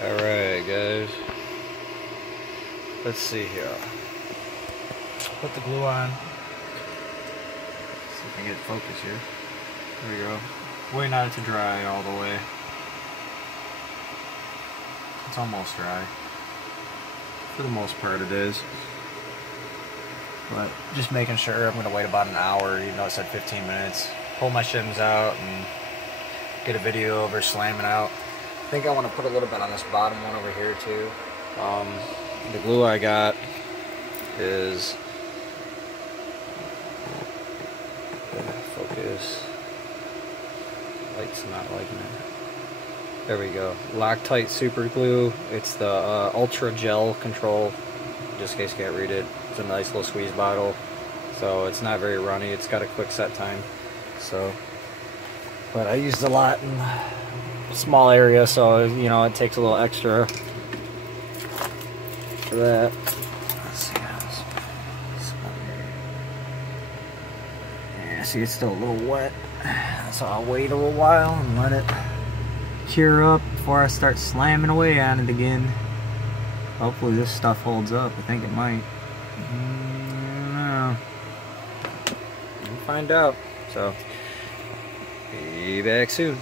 Alright guys, let's see here. Put the glue on. See if I can get it focused here. There we go. Waiting on it to dry all the way. It's almost dry. For the most part it is. But just making sure. I'm going to wait about an hour, even though it said 15 minutes. Pull my shims out and get a video of her slamming out. I think I want to put a little bit on this bottom one over here too. The glue I got is focus. Light's not liking it. There we go. Loctite super glue. It's the ultra gel control. Just in case you can't read it. It's a nice little squeeze bottle. So it's not very runny. It's got a quick set time. So, but I used a lot in a small area, so you know it takes a little extra for that. Let's see how this. Yeah, see it's still a little wet, so I'll wait a little while and let it cure up before I start slamming away on it again. Hopefully this stuff holds up. I think it might. I don't know. We'll find out. So, be back soon.